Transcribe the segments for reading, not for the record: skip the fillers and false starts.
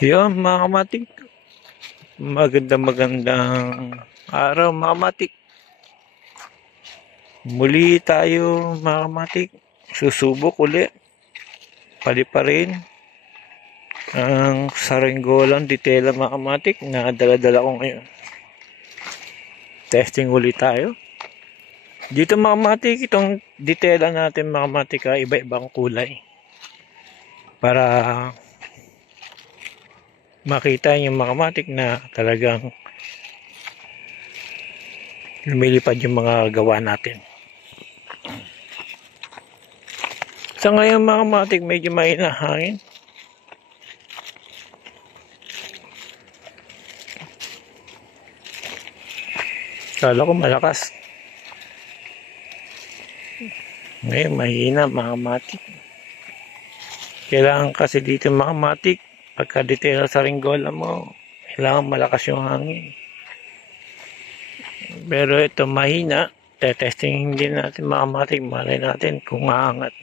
Yun mga kamatik, magandang araw mga kamatik. Muli tayo mga kamatik, susubok uli, paliparin ang saranggolang ditela mga kamatik na dala-dala ko ngayon. Testing uli tayo. Dito mga kamatik, itong ditela natin mga kamatik iba-ibang kulay. Para makita yung mga kamatik na talagang lumilipad yung mga gawa natin. Sa ngayon mga kamatik, medyo mahina hangin. Kala ko malakas. Ngayon mahina mga kamatik. Kailangan kasi dito mga kamatik, pagka detail sa ringgola mo, kailangan malakas yung hangin. Pero ito mahina. Testing din natin mga kamatik. Malay natin kung aangat.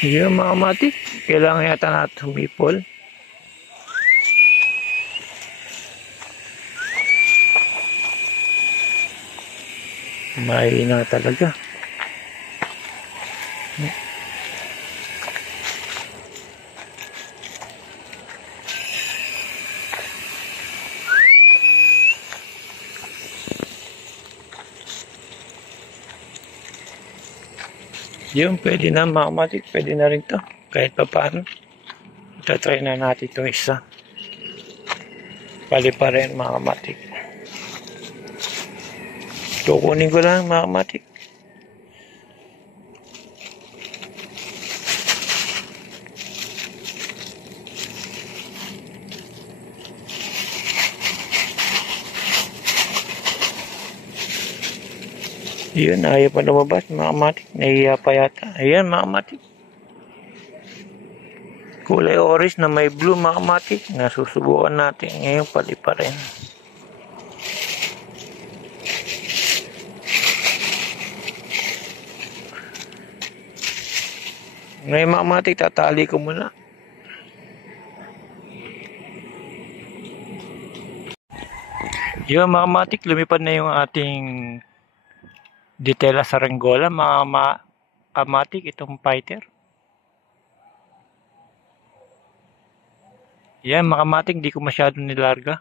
Yun mga kamatik. Kailangan yata natin humipol. Mahina talaga. Yun, pwede na mga kamatik. Pwede na rin to. Kahit pa paano. Itatry na natin itong isa. Pali pa rin mga kamatik. Kukunin ko lang mga kamatik. Yun, ayaw pa lumabas mga kamatik. Nahiya pa yata. Ayan mga kamatik. Kulay orange na may blue mga kamatik. Nasusubukan natin. Ngayon pali pa rin. Ngayon mga kamatik, tatali ko muna. Yun mga kamatik, lumipad na yung ating ditela sa ringgola mga kamatik, itong fighter. Yan mga kamatik, di ko masyadong nilarga.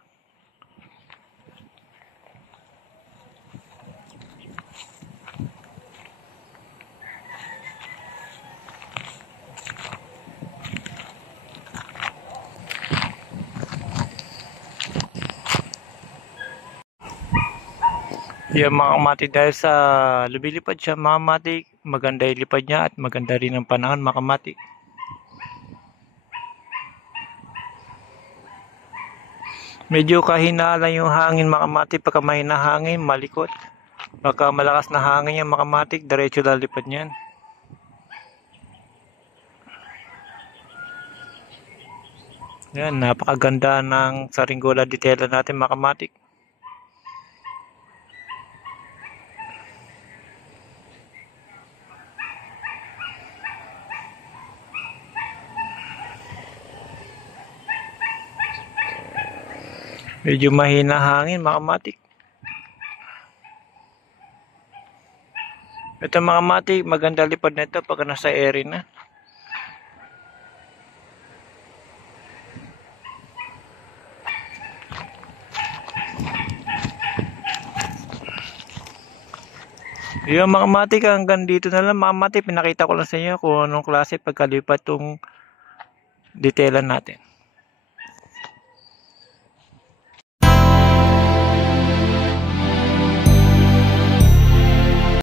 Yan mga kamatik, dahil sa lumilipad siya mga kamatik, maganda yung lipad niya at maganda rin ang panahon mga kamatik. Medyo kahina lang yung hangin mga kamatik. Pagka mahina hangin, malikot. Pagka malakas na hangin yung mga kamatik, diretso lalipad niyan. Yan, napakaganda ng saranggola ditela natin mga kamatik. Medyo mahina hangin mga kamatik. Ito mga kamatik, maganda lipad na ito pagka nasa area na. Yung mga kamatik, hanggang dito na lang mga kamatik. Pinakita ko lang sa inyo kung anong klase pagkalipat itong ditela natin.